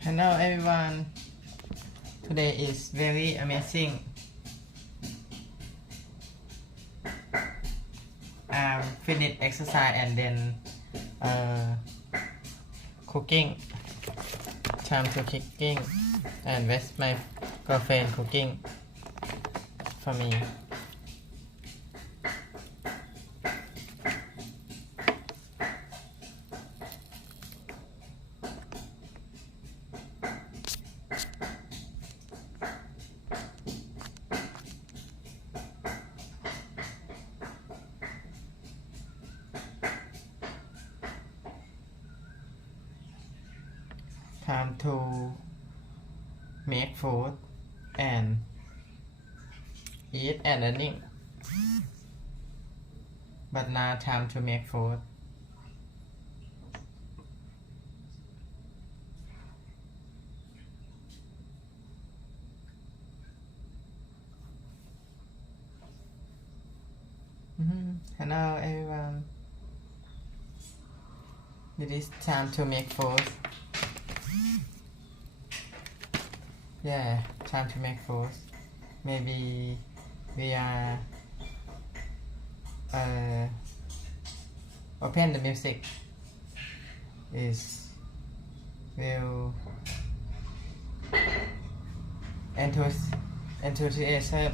Hello everyone. Today is very amazing. Finish exercise and then cooking. Time to cooking and with my girlfriend cooking for me. Time to make food and eat and learning. But now time to make food. Hello everyone. It is time to make food. Yeah, time to make food. Maybe we are open the music is will enthusiasm.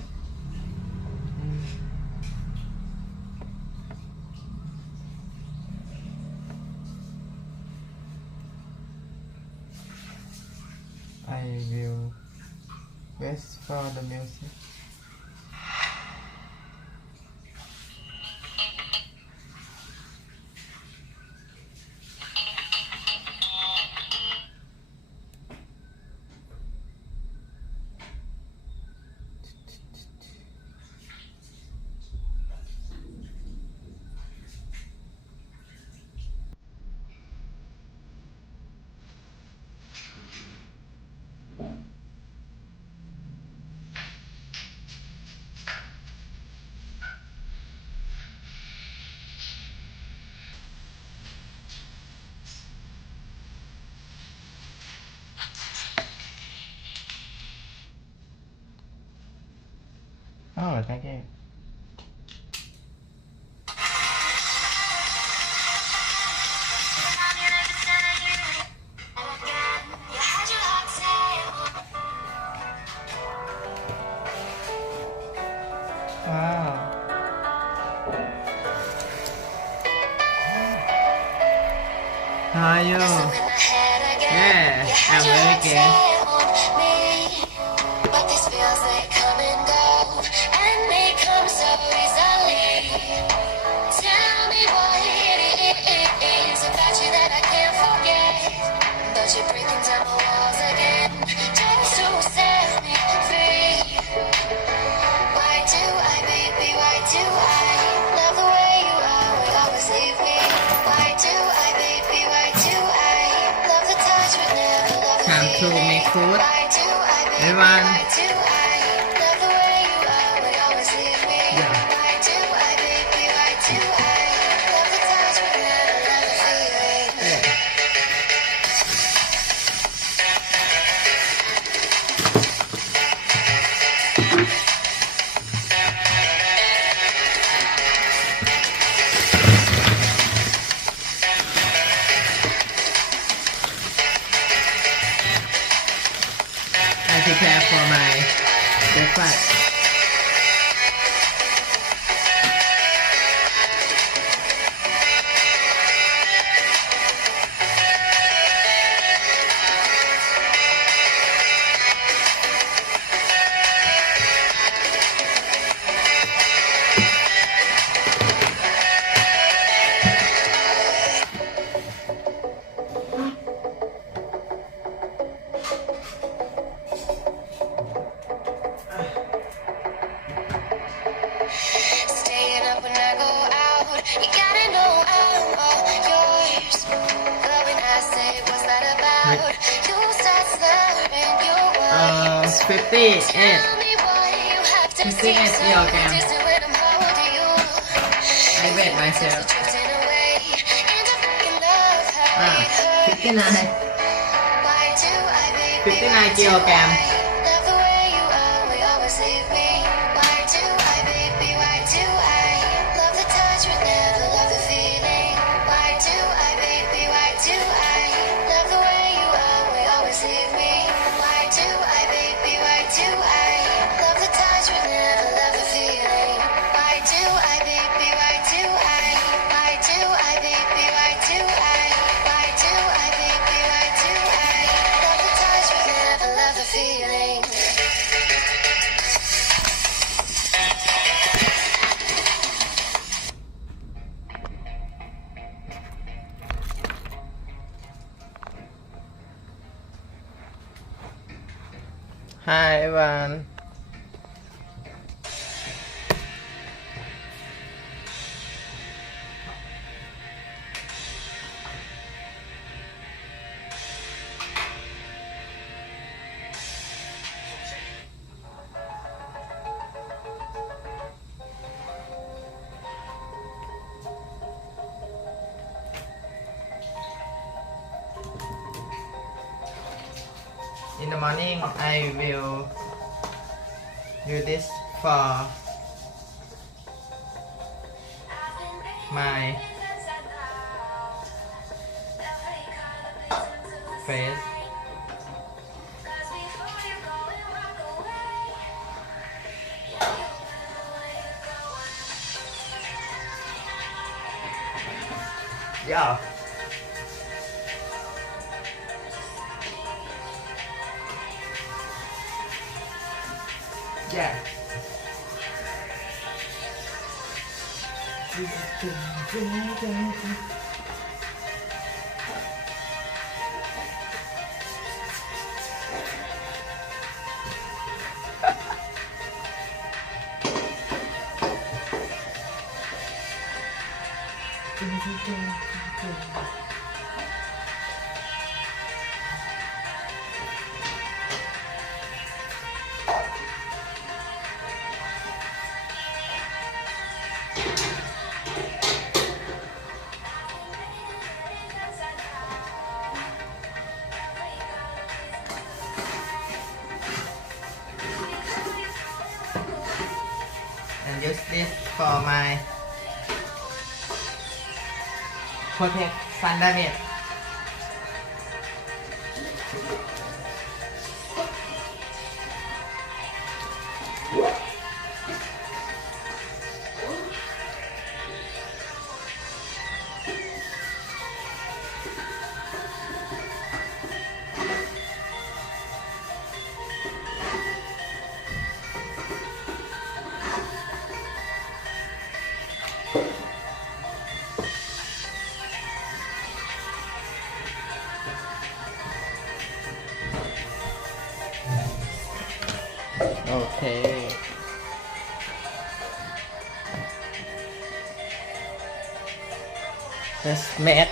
I will wait for the music. Oh, thank you. Wow. How are you? Yeah, I'm very good. But this feels like come and go, and they come so easily. Tell me what it is about you that I can't forget. But you're breaking down the walls again, just to set me free. Why do I, baby, why do I love the way you are, would always leave me? Why do I, baby, why do I love the touch but never love the feeling? Time to make food. Why do I, baby, everyone. Why do I love the way you are, would always leave me? Yeah. Why do I, baby, why do I love the touch but never love the feeling? Yeah. I prepare for my breakfast. You gotta know I'm all yours. But when I say what's that about, you start slurring your words. 58. Tell me why you have to seem so distant when I'm holding you. I read myself. Drifting away into fucking love, how it hurts. 59 59 kilogram. Love the way you always, always leave me. Why do I, baby? Why do I love the touch but never love the feeling? Why do I, baby? Why do I love the way you always, always leave me? Why do I, baby? Why do I love the touch but never love the feeling? Why do I, baby? Why do I? Why do I, baby? Why do I? Why do I, baby? Why do I love the touch but never love the feeling? Hi everyone. In the morning, I will do this for my face. Yeah. Yeah. And use this for my protect sun damage. Okay. Let's make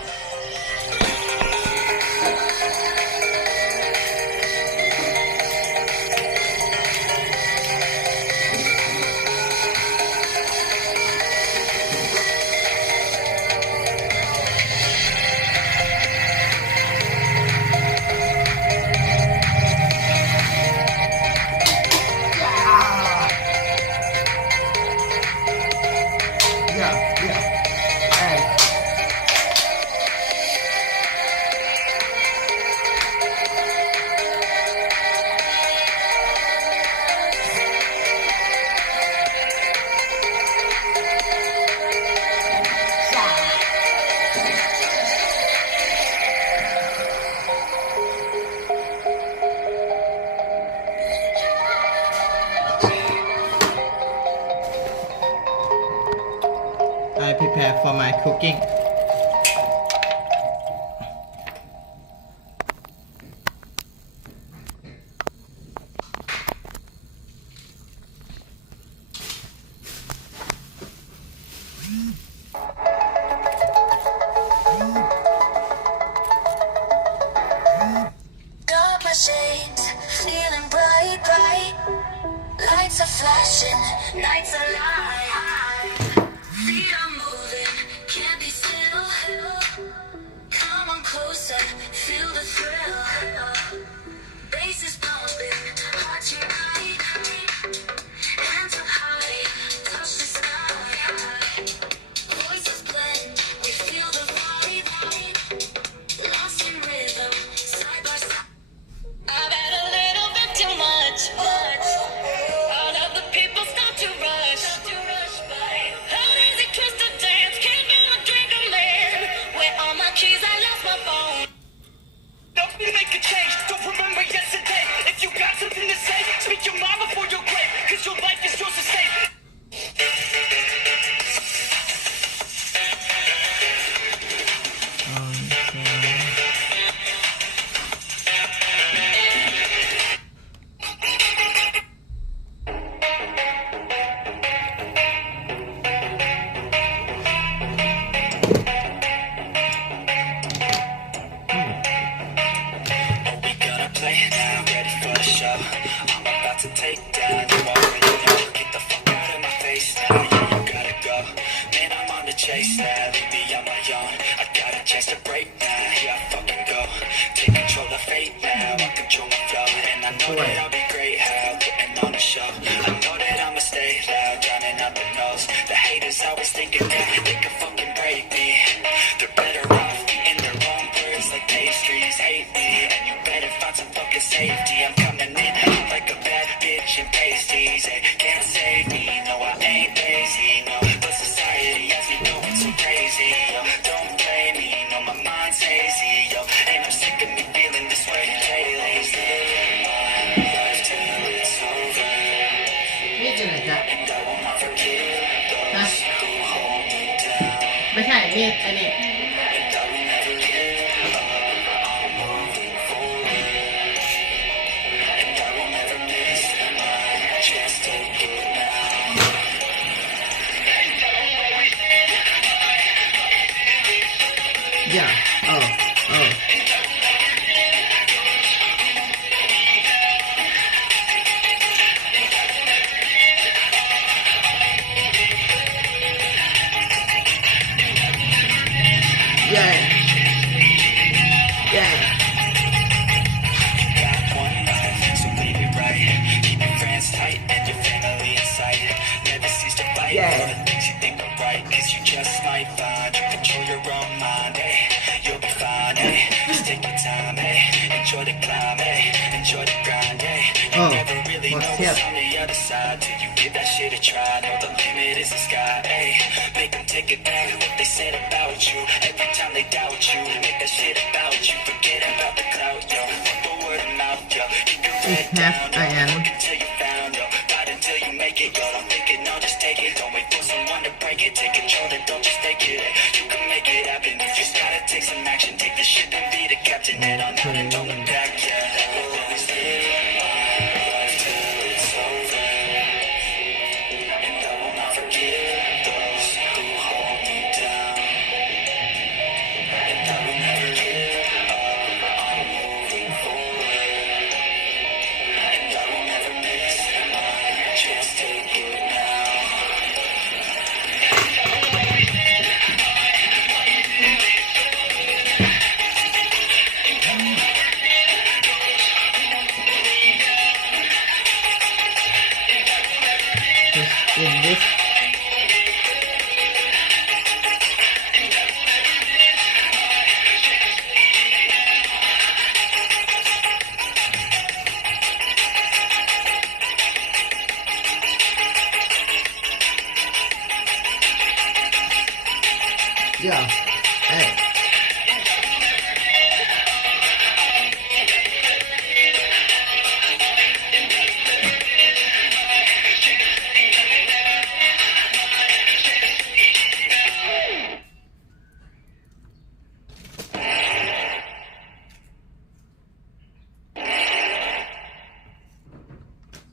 I prepare for my cooking. Got my shades, feeling bright, bright. Lights are flashing, nights are light. Feet are moving, can't be still. Come on closer, my keys, I lost my phone. Don't make a change, don't remember yesterday. If you got something to say, speak your mind before your grave, cause your life is yours to save.ไม่ใช่นี่อันนี้อย่า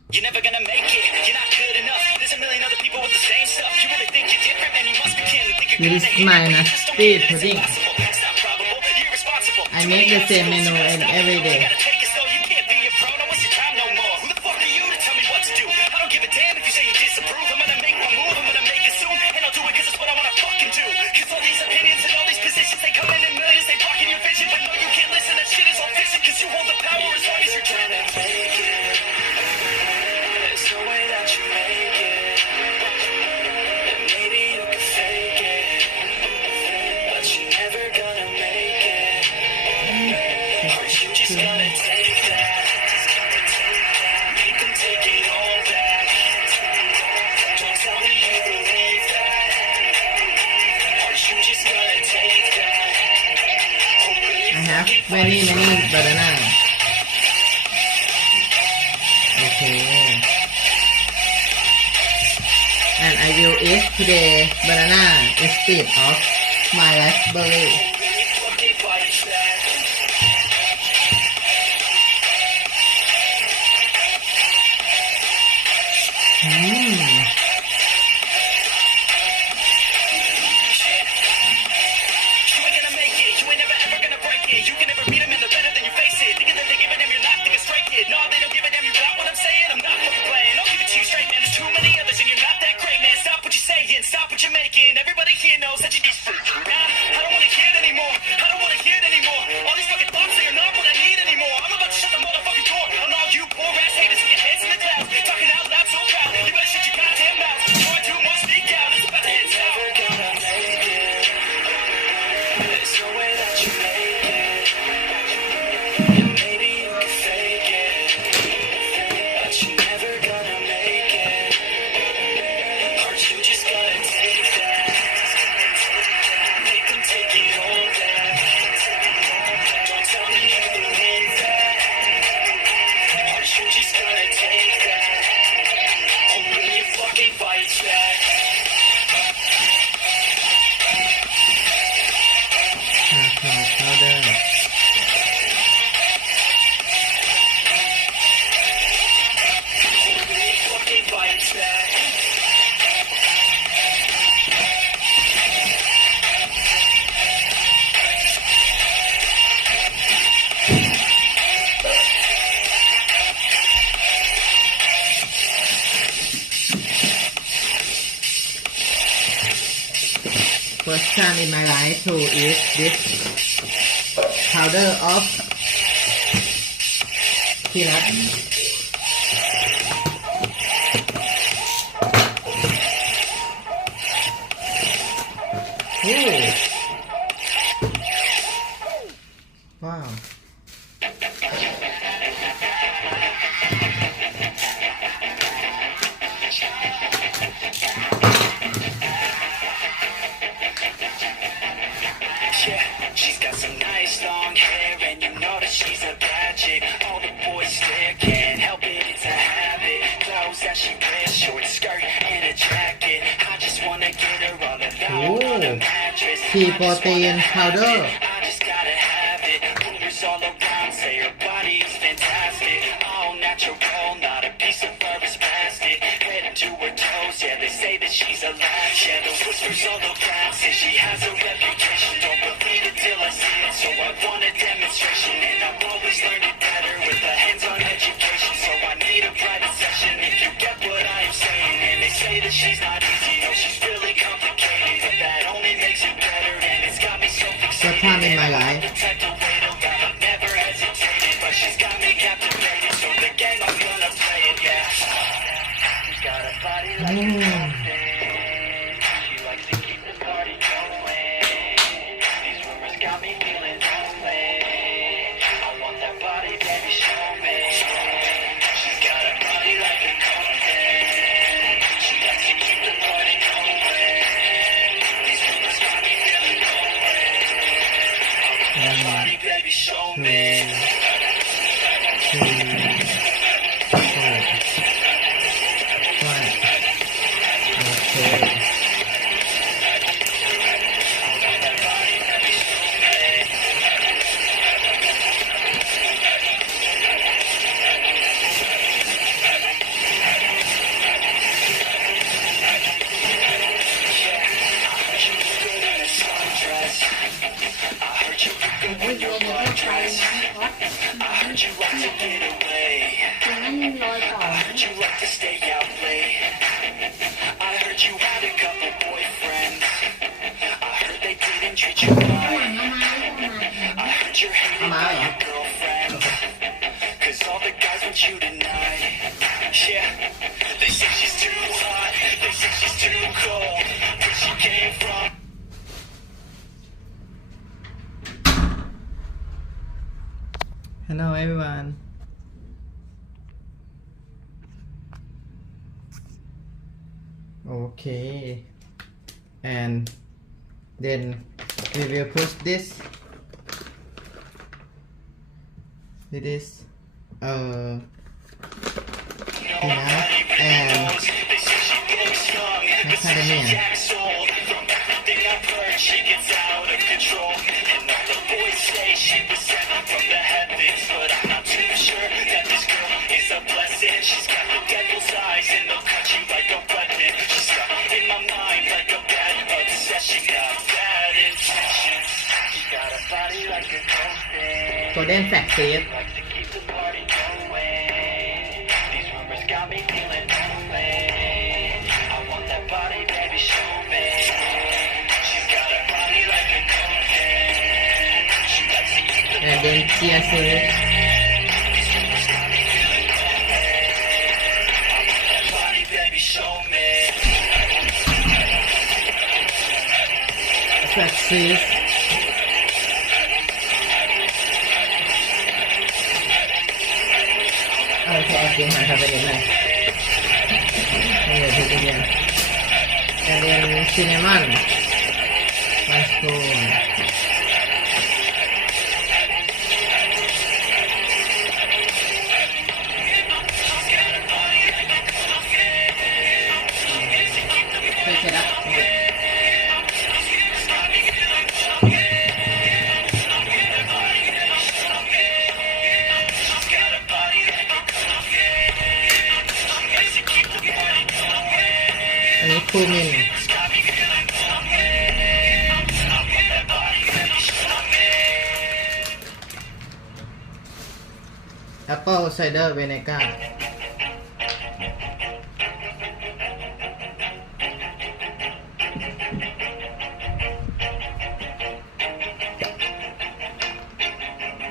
You're never gonna make it, you're not good enough. There's a million other people with the same stuff. You really think you're different, and you must be kidding. Think you're This gonna is mine, hate it, just don't speed get it, it's pudding. impossible. It's not probable, you're irresponsible. I make the same menu in every day. You gotta take it slow, you can't be a pro, don't waste your time no more. Who the fuck are you to tell me what to do? I don't give a damn if you say you disapprove. I'm gonna make my move, I'm gonna make it soon. And I'll do it cause it's what I wanna fucking do. Cause all these opinions and all these positions, they come in millions, they blocking your vision. But no, you can't listen, that shit is all fiction. Cause you hold the power as long as you're trying to make it. There's no way that you make it. And maybe you can fake it, but you're never gonna make it. Or you just gotta take that. Make them take it all back. Don't tell me you believe that. Or you just gotta take that. have many banana. Okay. And I will eat today banana instead of my raspberry. Stop what you're making. Everybody here knows that you just fake it. Nah, I don't wanna hear it anymore. I don't wanna hear it anymore. All these fucking thoughts, they are not what I need anymore. I'm about to shut the motherfucking door on all you poor ass haters with your heads in the clouds. Talking out loud so proud. You better shut your goddamn mouth. Try to more speak out. It's about to head south. Never gonna make it. There's no way that you make it. And maybe you can fake it, but you're never gonna make it. Aren't you just gonna take that? Make them take it all back. Don't tell me you believe that. Aren't you just gonna take that? Or will you fucking fight back? Powder. Will you fucking fight back? First time in my life to eat this powder of peanut. Ooh. Wow. Yeah, she's got some nice long hair, and you know that she's a bad chick. All the boys stare, can't help it, it's a habit. Clothes that she wears, short skirt and a jacket. I just wanna get her all alone on a mattress. Pea protein powder. I just gotta have it. Rumors all around say her body is fantastic. All natural, not a piece of fur is plastic. Head to her toes, yeah, they say that she's a lash. Yeah, the whispers all around say she has a reputation. Don't believe it till I see it, so I want a demonstration. And I've always learned it better with a hands-on education. So I need a private session if you get what I am saying. And they say that she's not easy, no, she's really complicated. But that only makes it better, and it's got me so fixated. First time in my life. The type to wait around, I've never hesitated, but she's got me captivated. So the game, I'm gonna play it, yeah. She's got a body like a dolphin. She likes to keep the party going. These rumors got me feeling lonely. I want that body, baby, show me. She's got a body like a dolphin. She likes to keep the party going. These rumors got me feeling lonely. I want that body, baby, show me. Okay. When you're blood dress, I heard you like to get away. I heard you like to stay out late. I heard you had a couple boyfriends. I heard they didn't treat you right. I heard you're hated by your girlfriend. Cause all the guys want you tonight. Yeah, they say she's too hot. They say she's too cold. Where she came from. Hello everyone. Okay. And then we will put this It is enough and macadamia. She gets out of control, and all the boys say she was sent from the heavens, but I'm not too sure that this girl is a blessing. She's got the devil's eyes, and they'll cut you like a weapon. She's stuck in my mind like a bad obsession. Got bad intentions. She got a body like a coffin. Golden Flaxseed. Likes to keep the party going. These rumors got me feeling lonely. I want that body, baby, show me. And then chia seed. Flax seed. Okay, I have it in there. And then cinnamon. 1 spoon. Shake it up. And it's cumin. Apple cider vinegar.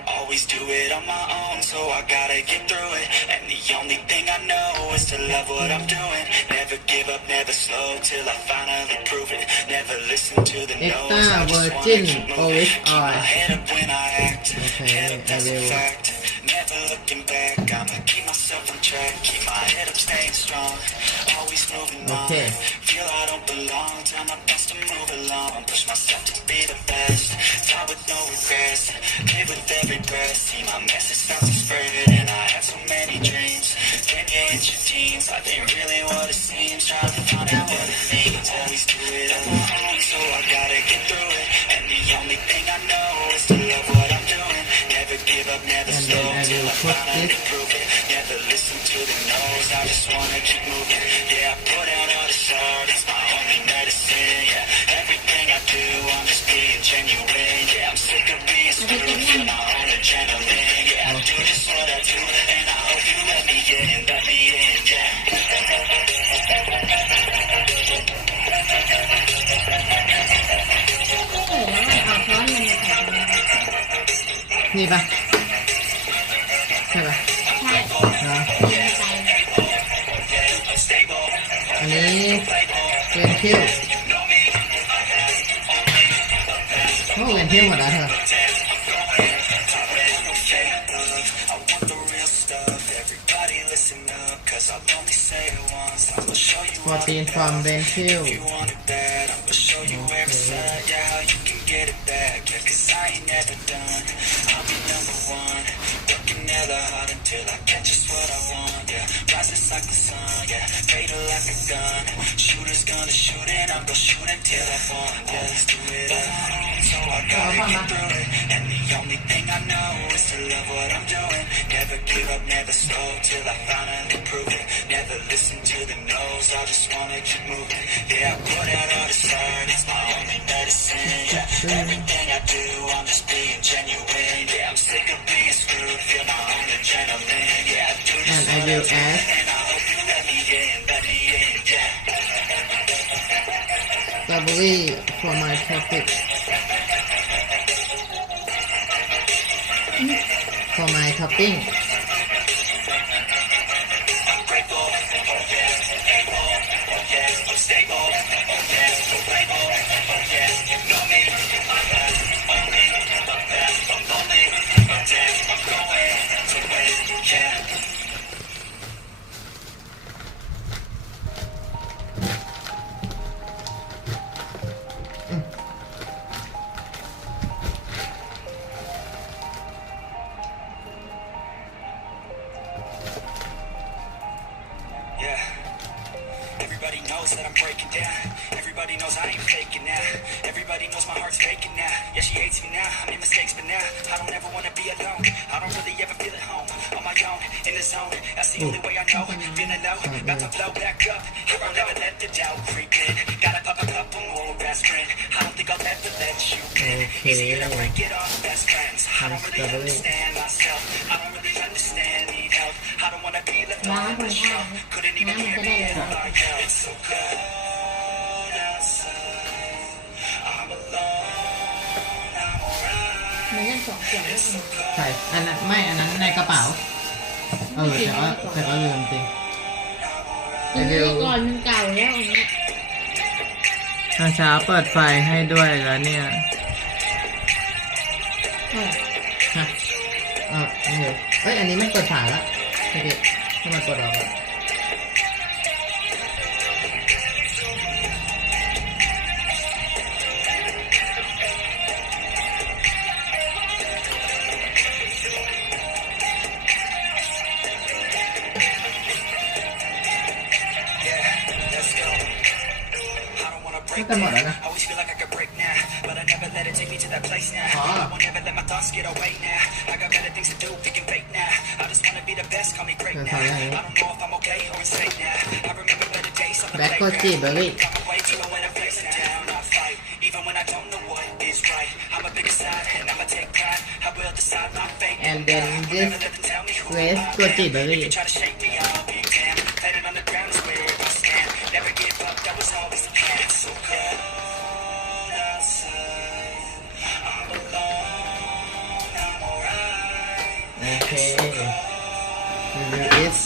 Always do it on my own, so I gotta get through it. And the only thing I know is to love what I'm doing. Never give up, never slow till I finally prove it. Never listen to the no's. I just wanna virgin keep moving. olive Keep my oil. head up when I act. Okay, Head up, that's I a will. fact. Never looking back. I'ma keep myself on track. Keep my head up, staying strong. Always moving Okay. on. Feel I don't belong. Try my best to move along. Push myself to be the best. Die with no regrets. Live with every breath. See my message start to spread. And I had so many dreams. Can you hit your teens? Life ain't really what it seems. Trying to find out what it means. Always do it on my own, so I gotta get through it. And the only thing I know is to love what I'm doing. Never give up, never And slow then I till will I put finally this. prove it. Never listen to the no's. I just wanna keep moving. Yeah, I put out all this art. It's my only medicine. Yeah, everything I do, I'm just being genuine. Yeah, I'm sick of being screwed. Feel my own adrenaline. Yeah, I do just what I do, and I hope you let me in. Let me in. Yeah. นี่ปะใช่ปะเหรออันนี้เป็นคิวโอ้เป็นคิวหมดแล้วเธอ 14 from Benfield. Okay. Get it back, yeah, 'cause I ain't never done. I'll be number one, working hella hard until I get just what I want, yeah. Rises like the sun, yeah, fatal like a gun. Shooter's gonna shoot it, I'm gonna shoot until I fall, yeah. Always do it alone, so I gotta get through it. And the only thing I know is to love what I'm doing. Never give up, never slow till I finally prove it. Never listen to the no's, I just wanna keep moving. Yeah, I put out all this art, it's my only medicine, yeah. Everything I do, I'm just being genuine. Yeah, I'm sick of being screwed. Feel my own adrenaline. Yeah, I do this And I what will I do, add and I hope you let me in. Let me in, yeah. strawberry for my topic. For my topping. I'm grateful. Oh yeah, able. Oh yeah, I'm stable. Oh yeah, I'm playful. Oh yeah, you know me. I have only the best. I'm lonely. But damn, I'm going to win. Yeah. already knows my heart's faking now. Yeah, she hates me now. I made mistakes, but now I don't ever wanna be alone. I don't really ever feel at home. On my own, in the zone. That's the only way I know. Feeling low, about to blow back up. Here I'll never let the doubt creep in. Gotta pop a couple more aspirin. I don't think I'll ever let you in. Easier to break it off best friends. I don't really understand myself. I don't really understand, need help. I don't wanna be left on the shelf. Couldn't even hear me if I yelled. It's so cold outside. I'm alone, I'm alright. มันยังสองเสียงแล้ว ใช่อันนั้นไม่อันนั้นในกระเป๋าแต่ก็ลืมจริง อันนี้ก่อนมันเก่าแล้วอันนี้ ตอนเช้าเปิดไฟให้ด้วยแล้วเนี่ย ฮะนี่เฮ้ยอันนี้ไม่เปิดฝาแล้วโอเคให้มันเปิดออกแล้ว I always feel like I could break now, but I never let it take me to that place now. I won't ever let my thoughts get away now. I got better things to do, we can fake now. I just wanna be the best, call me great now. I don't know if I'm okay or insane now. I remember better days on the playground. Got my way even when I'm facing down, I fight, even when I don't know what is right. I'ma pick a side and I'ma take pride. I will decide my fate. And then this race ตัวจีบเบอร์รี่ You try to shake me, I'll be damned. Planted on the ground is where I stand. Never give up, that was always the plan. So cold outside. I'm alone, I'm alright. โอเครีวิว is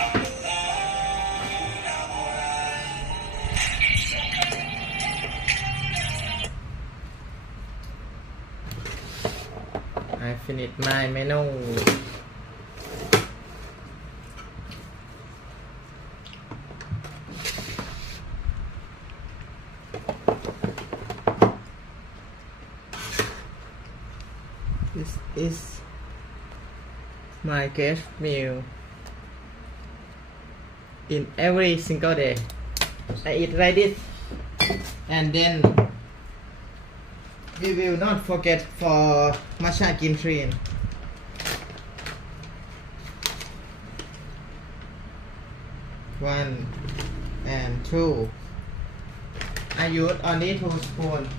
I'm alone, I'm alright. I finished my menu This is my guest meal in every single day. I eat like this, and then we will not forget for matcha green tea. One and two. I use only 2 spoons.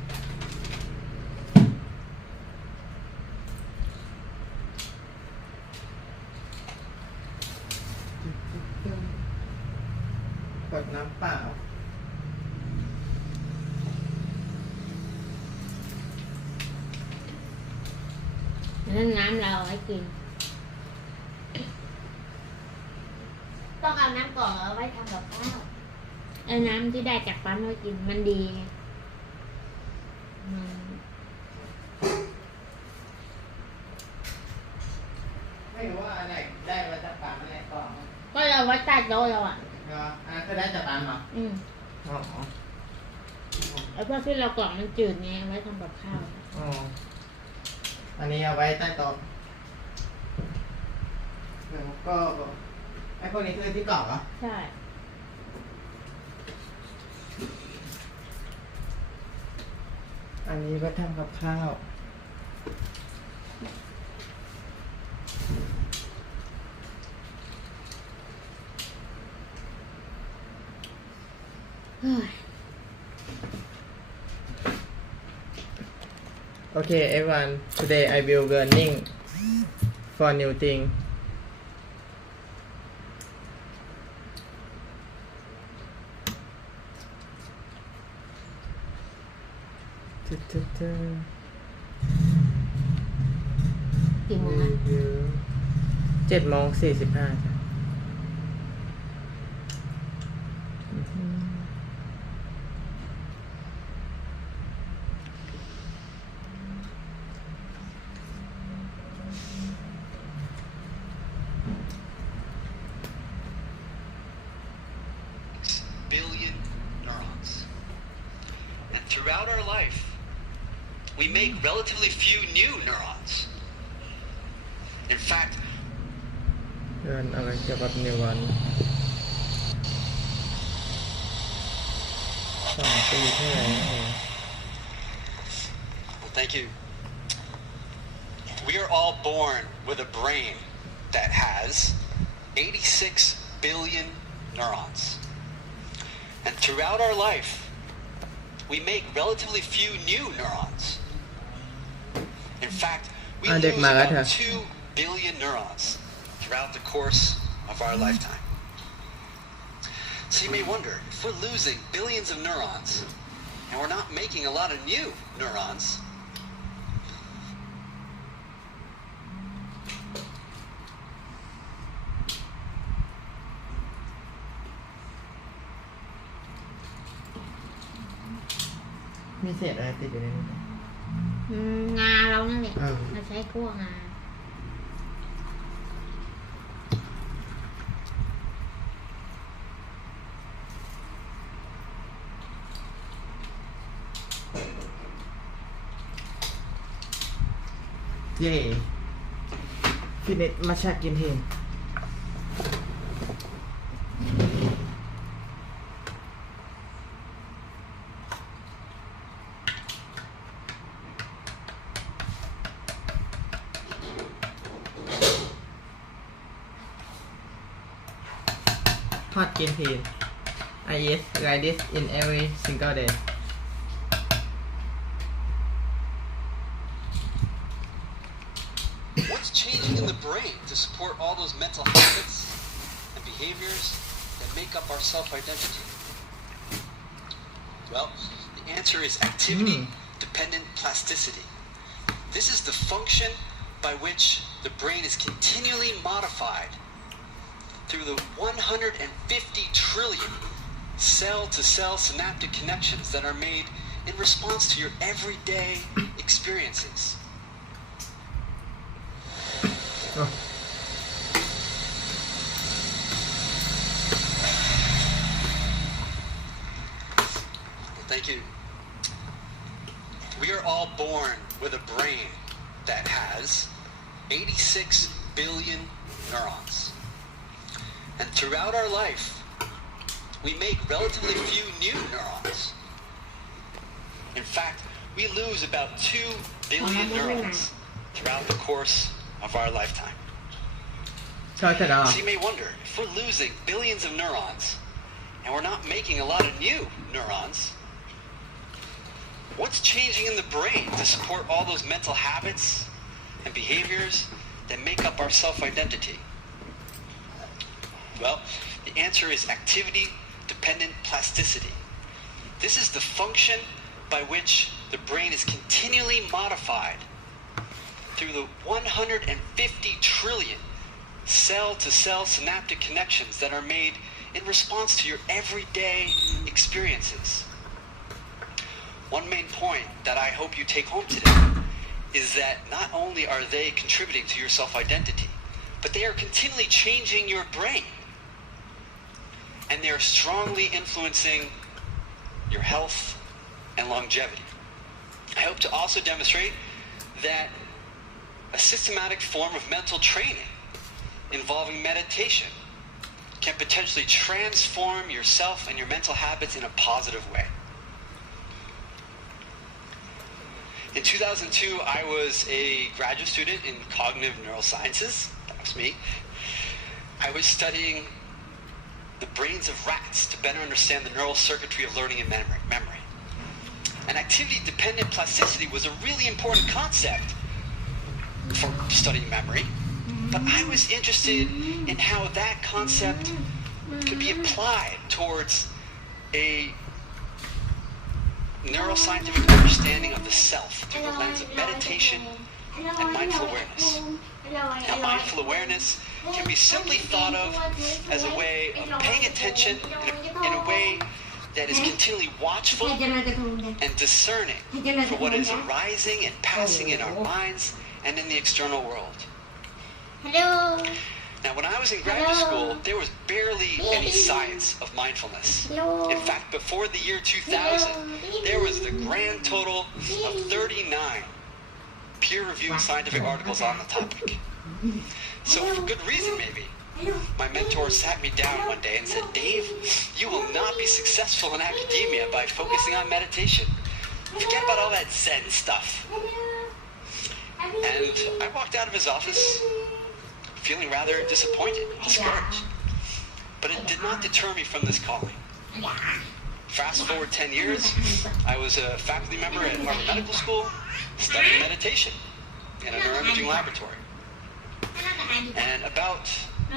กดน้ำเปล่า นั่นน้ำเราให้กิน ต้องเอาน้ำก่อนเอาไว้ทำกับข้าวไอ้น้ำที่ได้จากปั๊มไว้กินมันดีไงมัน ไม่รู้ว่าอันไหนได้มาจากปั๊มอันไหนกล่อง ก็เอาไว้ใต้โต๊ะเราอ่ะ อันนั้นก็ได้จากปั๊มเหรอ อ๋อ ไอ้พวกที่เรากล่องมันจืดไงเอาไว้ทำกับข้าว อ๋อ อันนี้เอาไว้ใต้โต๊ะแล้วก็ไอ้พวกนี้คือที่กล่องเหรอ ใช่ อันนี้ก็ทำกับข้าว เฮ้ย Okay, everyone. Today I will learning for new thing. Ta-ta-ta. กี่โมงอ่ะ 7:45จ้ะ Billion neurons. And throughout our life, we make relatively few new neurons. In fact, เรื่องอะไรเกี่ยวกับนิวรณ์2 ปีเท่าไหร่ Thank you. We are all born with a brain that has 86 billion neurons. And throughout our life, we make relatively few new neurons. In fact, we lose about 2 billion neurons throughout the course of our lifetime. So you may wonder, if we're losing billions of neurons and we're not making a lot of new neurons,มีเศษอะไรติดอยู่ในนี้ งาเรานั่นแหละเราใช้คั่วงา เย่ฟินิชมาชากินเฮงฮอตกินเพล I eat like this in every single day. what's changing in the brain to support all those mental habits and behaviors that make up our self-identity? Well, the answer is activity-dependent plasticity. This is the function by which the brain is continually modified through the 150 trillion cell-to-cell synaptic connections that are made in response to your everyday experiences. Thank you. We are all born with a brain that has 86 billion neurons. And throughout our life, we make relatively few new neurons. In fact, we lose about 2 billion neurons throughout the course of our lifetime. So you may wonder, if we're losing billions of neurons and we're not making a lot of new neurons, what's changing in the brain to support all those mental habits and behaviors that make up our self-identity? Well, the answer is activity-dependent plasticity. This is the function by which the brain is continually modified through the 150 trillion cell-to-cell synaptic connections that are made in response to your everyday experiences. One main point that I hope you take home today is that not only are they contributing to your self-identity, but they are continually changing your brain. And they are strongly influencing your health and longevity. I hope to also demonstrate that a systematic form of mental training involving meditation can potentially transform yourself and your mental habits in a positive way. In 2002, I was a graduate student in cognitive neurosciences. That was me. I was studying the brains of rats to better understand the neural circuitry of learning and memory. And activity-dependent plasticity was a really important concept for studying memory, but I was interested in how that concept could be applied towards a neuroscientific understanding of the self through the lens of meditation and mindful awareness. Now, mindful awareness can be simply thought of as a way of paying attention in a way that is continually watchful and discerning for what is arising and passing in our minds and in the external world. Hello. Now, when I was in graduate school, there was barely any science of mindfulness. In fact, before the year 2000, there was the grand total of 39 peer-reviewed scientific articles on the topic. So for good reason, maybe, my mentor sat me down one day and said, "Dave, you will not be successful in academia by focusing on meditation. forget about all that Zen stuff. And I walked out of his office feeling rather disappointed, discouraged. But it did not deter me from this calling. Fast forward 10 years, I was a faculty member at Harvard Medical School, studying meditation in a neuroimaging laboratory. And about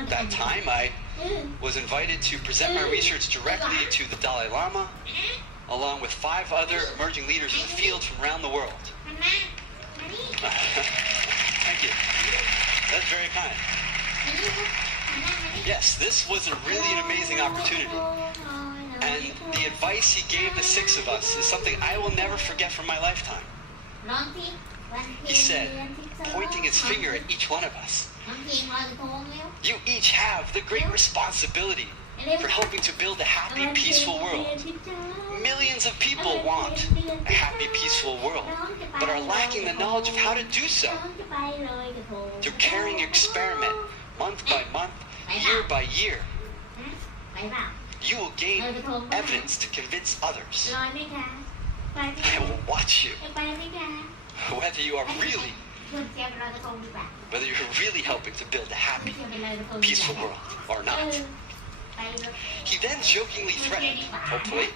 that time, I was invited to present my research directly to the Dalai Lama, along with 5 other emerging leaders in the field from around the world. Thank you. That's very kind. Yes, this was really an amazing opportunity. And the advice he gave the 6 of us is something I will never forget from my lifetime. He said, pointing his finger at each one of us, you each have the great responsibility for helping to build a happy, peaceful world. Millions of people want a happy, peaceful world, but are lacking the knowledge of how to do so. Through carrying your experiment, month by month, year by year, you will gain evidence to convince others. I will watch you, whether you're really helping to build a happy, peaceful world or not. He then jokingly threatened, hopefully,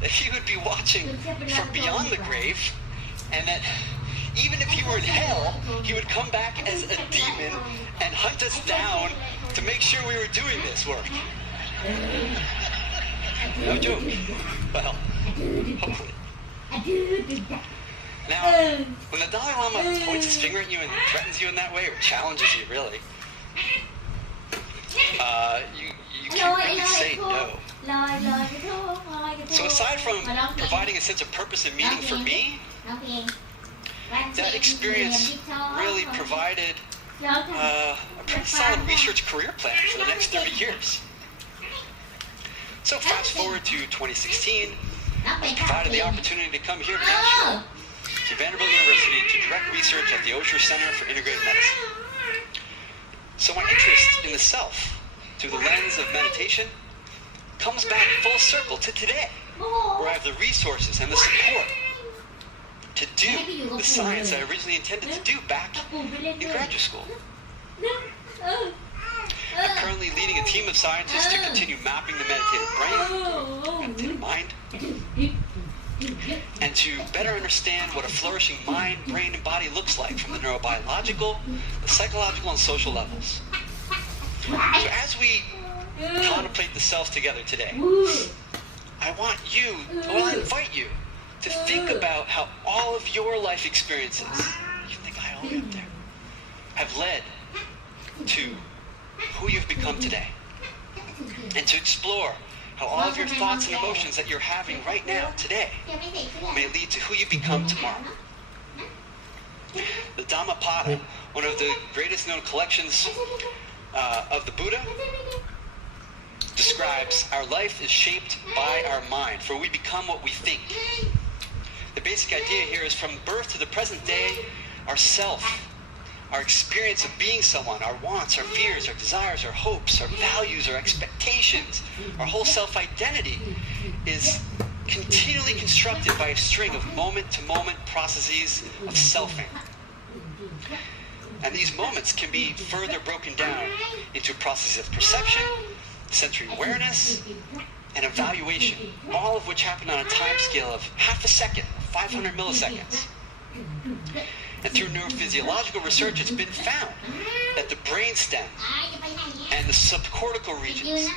that he would be watching from beyond the grave, and that even if you were in hell, he would come back as a demon and hunt us down to make sure we were doing this work. No joke. Well, hopefully. Now, when the Dalai Lama points his finger at you and threatens you in that way, or challenges you really, you can't really say no. So aside from providing a sense of purpose and meaning for me, that experience really provided a pretty solid research career plan for the next 30 years. So fast forward to 2016, I was provided the opportunity to come here to Nashville, to Vanderbilt University, to direct research at the Osher Center for Integrative Medicine. So my interest in the self, through the lens of meditation, comes back full circle to today, where I have the resources and the support to do the science I originally intended to do back in graduate school. I'm currently leading a team of scientists to continue mapping the meditative brain, meditative mind, and to better understand what a flourishing mind, brain, and body looks like from the neurobiological, the psychological, and social levels. So as we contemplate the self together today, I invite you to think about how all of your life experiences, you think I all the way up there, have led to who you've become today. And to explore how all of your thoughts and emotions that you're having right now, today, may lead to who you become tomorrow. The Dhammapada, one of the greatest known collections of the Buddha, describes our life is shaped by our mind, for we become what we think. The basic idea here is from birth to the present day, our self, our experience of being someone, our wants, our fears, our desires, our hopes, our values, our expectations, our whole self-identity is continually constructed by a string of moment-to-moment processes of selfing. And these moments can be further broken down into processes of perception, sensory awareness, and evaluation, all of which happen on a time scale of half a second, 500 milliseconds. And through neurophysiological research, it's been found that the brainstem and the subcortical regions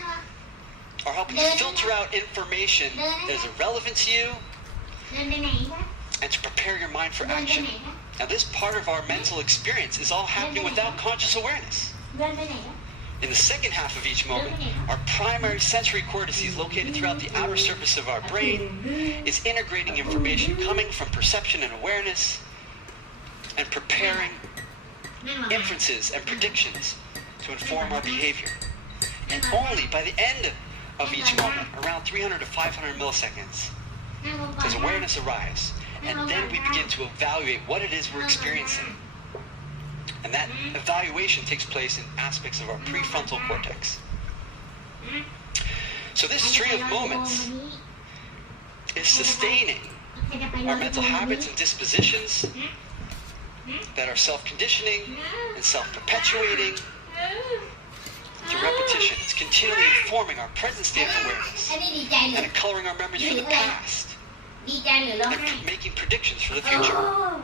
are helping to filter out information that is irrelevant to you and to prepare your mind for action. Now, this part of our mental experience is all happening without conscious awareness. In the second half of each moment, our primary sensory cortices, located throughout the outer surface of our brain, is integrating information coming from perception and awareness and preparing inferences and predictions to inform our behavior. And only by the end of each moment, around 300 to 500 milliseconds, does awareness arise. And then we begin to evaluate what it is we're experiencing. And that evaluation takes place in aspects of our prefrontal cortex. So this string of moments is sustaining our mental habits and dispositions that are self-conditioning and self-perpetuating through repetition. It's continually informing our present state of awareness and coloring our memories from the past and making predictions for the future.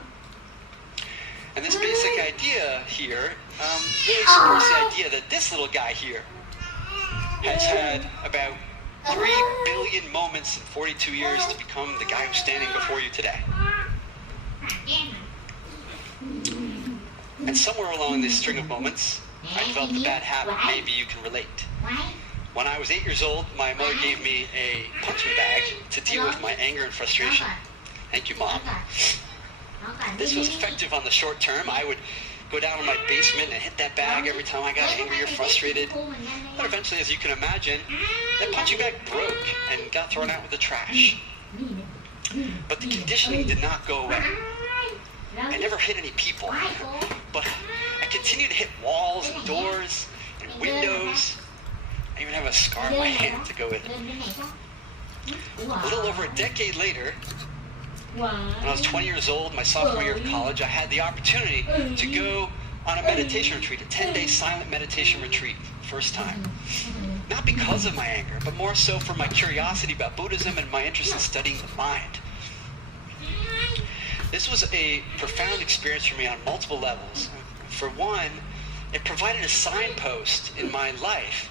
And this basic idea here really supports the idea that this little guy here has had about 3 billion moments in 42 years to become the guy who's standing before you today. And somewhere along this string of moments, I developed a bad habit. Maybe you can relate. When I was 8 years old, my mother gave me a punching bag to deal with my anger and frustration. Thank you, Mom. This was effective on the short term. I would go down in my basement and hit that bag every time I got angry or frustrated. But eventually, as you can imagine, that punching bag broke and got thrown out with the trash. But the conditioning did not go away. I never hit any people, but I continued to hit walls and doors and windows. I even have a scar on my hand to go with it. A little over a decade later, when I was 20 years old, my sophomore year of college, I had the opportunity to go on a meditation retreat, a 10-day silent meditation retreat, first time. Not because of my anger, but more so for my curiosity about Buddhism and my interest in studying the mind. This was a profound experience for me on multiple levels. For one, it provided a signpost in my life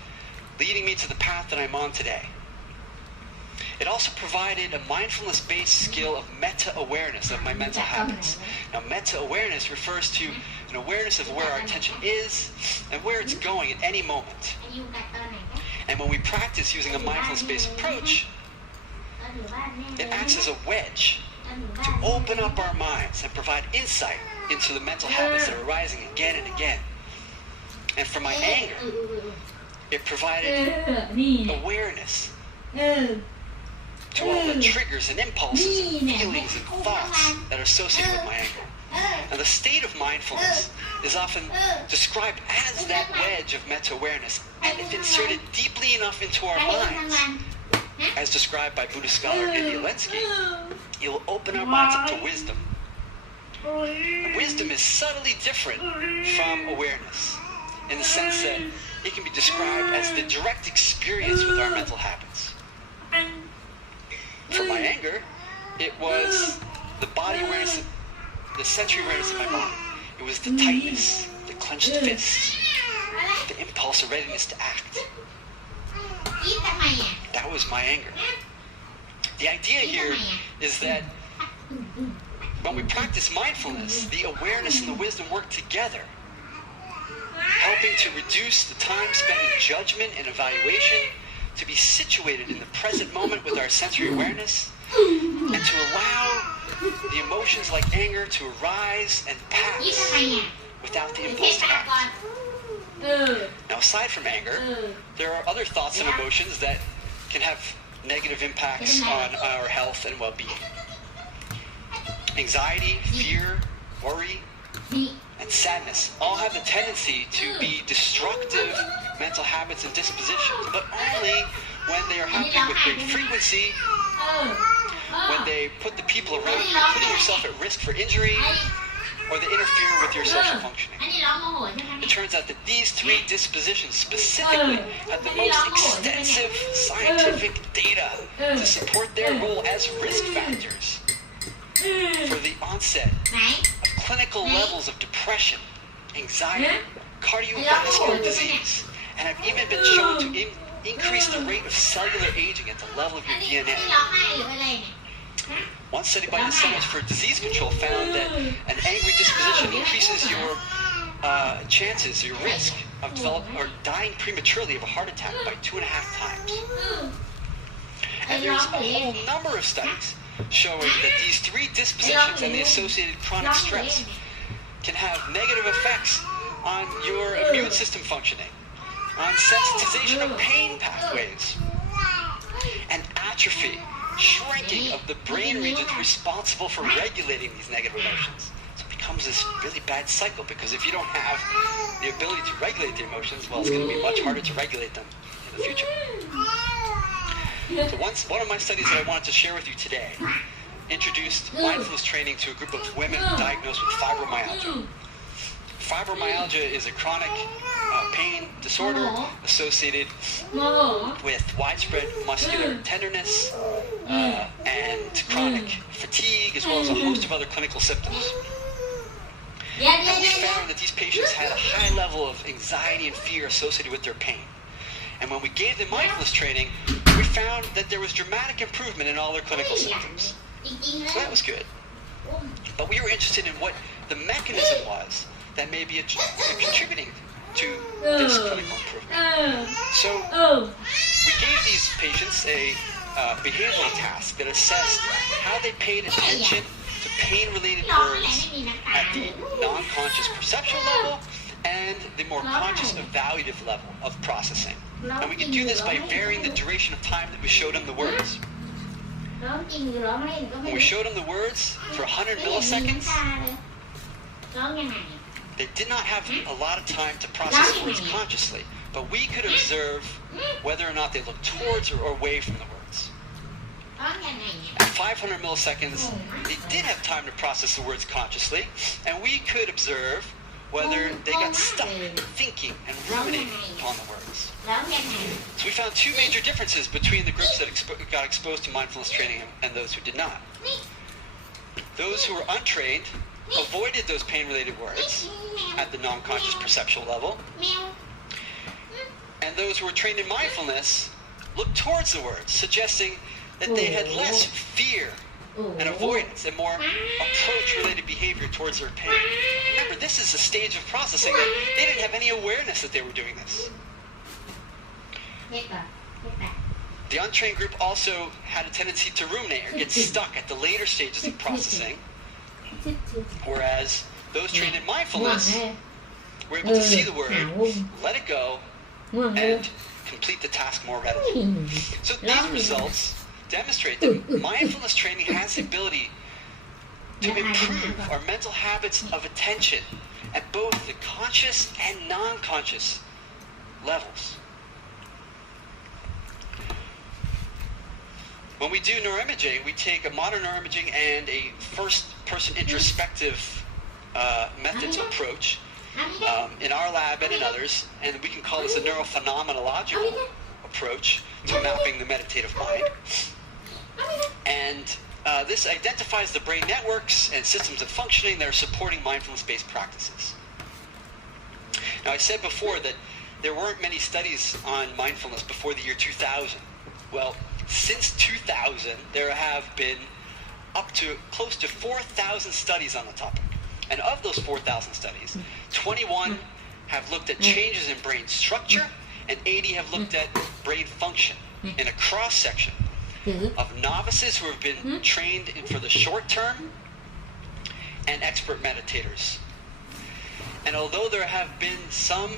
leading me to the path that I'm on today. It also provided a mindfulness-based skill of meta-awareness of my mental habits. Now, meta-awareness refers to an awareness of where our attention is and where it's going at any moment. And when we practice using a mindfulness-based approach, it acts as a wedge to open up our minds and provide insight into the mental habits that are arising again and again. And for my anger, it provided awareness to all the triggers and impulses and feelings and thoughts that are associated with my anger. Now, the state of mindfulness is often described as that wedge of meta-awareness, and if inserted deeply enough into our minds, as described by Buddhist scholar India Lenski, it will open our minds up to wisdom. And wisdom is subtly different from awareness, in the sense that it can be described as the direct experience with our mental habits. For my anger, it was the body awareness, the sensory awareness of my body. It was the tightness, the clenched fist, the impulse or readiness to act. That was my anger. The idea here is that when we practice mindfulness, the awareness and the wisdom work together, helping to reduce the time spent in judgment and evaluation, to be situated in the present moment with our sensory awareness, and to allow the emotions like anger to arise and pass without the impulse to act. Now, aside from anger, there are other thoughts and emotions that can have negative impacts on our health and well-being. Anxiety, fear, worry, and sadness all have the tendency to be destructive mental habits and dispositions, but only when they are happening with great frequency, when they put the people around you, putting yourself at risk for injury, or they interfere with your social functioning. It turns out that these three dispositions specifically have the most extensive scientific data to support their role as risk factors for the onset of clinical levels of depression, anxiety, cardiovascular disease, and have even been shown to increase the rate of cellular aging at the level of your DNA. One study by the Centers for Disease Control found that an angry disposition increases your chances, your risk of developing or dying prematurely of a heart attack by 2.5 times. And there's a whole number of studies showing that these three dispositions and the associated chronic stress can have negative effects on your immune system functioning, on sensitization of pain pathways, and atrophy, shrinking of the brain regions responsible for regulating these negative emotions. So it becomes this really bad cycle, because if you don't have the ability to regulate the emotions, well, it's going to be much harder to regulate them in the future. So one of my studies that I wanted to share with you today introduced mindfulness training to a group of women diagnosed with fibromyalgia. Fibromyalgia is a chronic pain disorder associated with widespread muscular tenderness and chronic fatigue, as well as a host of other clinical symptoms. And we found that these patients had a high level of anxiety and fear associated with their pain. And when we gave them mindfulness training, we found that there was dramatic improvement in all their clinical symptoms. So that was good. But we were interested in what the mechanism was that may be contributing to this clinical improvement. So we gave these patients a behavioral task that assessed how they paid attention to pain-related words at the non-conscious perceptual level and the more conscious evaluative level of processing. And we could do this by varying the duration of time that we showed them the words. When we showed them the words for 100 milliseconds, they did not have a lot of time to process the words consciously, but we could observe whether or not they looked towards or away from the words. At 500 milliseconds, they did have time to process the words consciously, and we could observe whether they got stuck thinking and ruminating upon the words. So we found two major differences between the groups that got exposed to mindfulness training and those who did not. Those who were untrained avoided those pain-related words at the non-conscious perceptual level, and those who were trained in mindfulness looked towards the words, suggesting that they had less fear and avoidance and more approach-related behavior towards their pain. Remember, this is a stage of processing that they didn't have any awareness that they were doing this. The untrained group also had a tendency to ruminate or get stuck at the later stages of processing, whereas those trained in mindfulness were able to see the word, let it go, and complete the task more readily. So these results demonstrate that mindfulness training has the ability to improve our mental habits of attention at both the conscious and non-conscious levels. When we do neuroimaging, we take a modern neuroimaging and a first-person introspective methods approach in our lab and in others, and we can call this a neurophenomenological approach to mapping the meditative mind. And this identifies the brain networks and systems of functioning that are supporting mindfulness-based practices. Now, I said before that there weren't many studies on mindfulness before the year 2000. Well, since 2000, there have been up to close to 4,000 studies on the topic. And of those 4,000 studies, 21 have looked at changes in brain structure, and 80 have looked at brain function in a cross-section of novices who have been trained for the short term and expert meditators. And although there have been some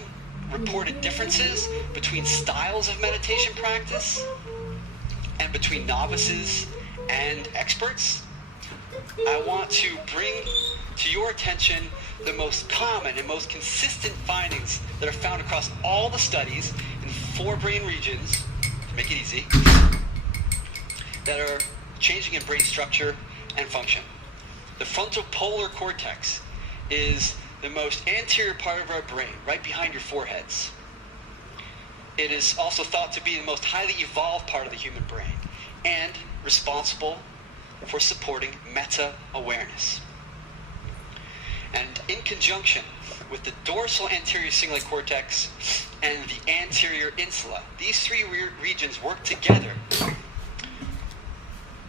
reported differences between styles of meditation practice and between novices and experts, I want to bring to your attention the most common and most consistent findings that are found across all the studies in 4 brain regions, to make it easy, that are changing in brain structure and function. The frontal polar cortex is the most anterior part of our brain, right behind your foreheads. It is also thought to be the most highly evolved part of the human brain and responsible for supporting meta-awareness. And in conjunction with the dorsal anterior cingulate cortex and the anterior insula, these 3 regions work together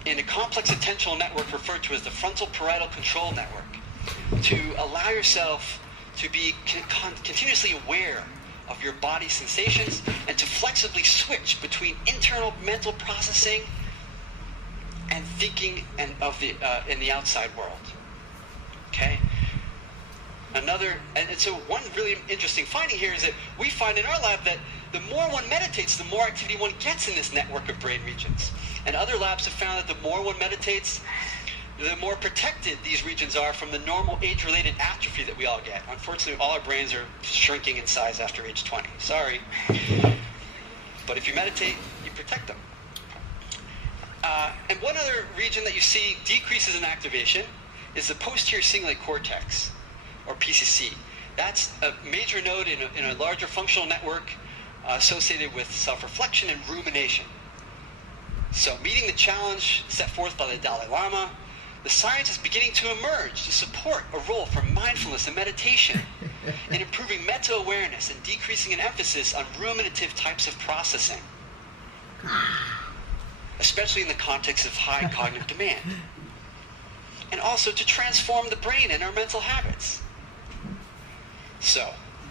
in a complex attentional network referred to as the frontal parietal control network to allow yourself to be continuously aware of your body's sensations and to flexibly switch between internal mental processing and thinking and in the outside world. Okay? And so one really interesting finding here is that we find in our lab that the more one meditates, the more activity one gets in this network of brain regions. And other labs have found that the more one meditates, the more protected these regions are from the normal age-related atrophy that we all get. Unfortunately, all our brains are shrinking in size after age 20. Sorry. But if you meditate, you protect them. And one other region that you see decreases in activation is the posterior cingulate cortex, or PCC. That's a major node in a larger functional network associated with self-reflection and rumination. So, meeting the challenge set forth by the Dalai Lama, the science is beginning to emerge to support a role for mindfulness and meditation in improving meta-awareness and decreasing an emphasis on ruminative types of processing, especially in the context of high cognitive demand, and also to transform the brain and our mental habits. So,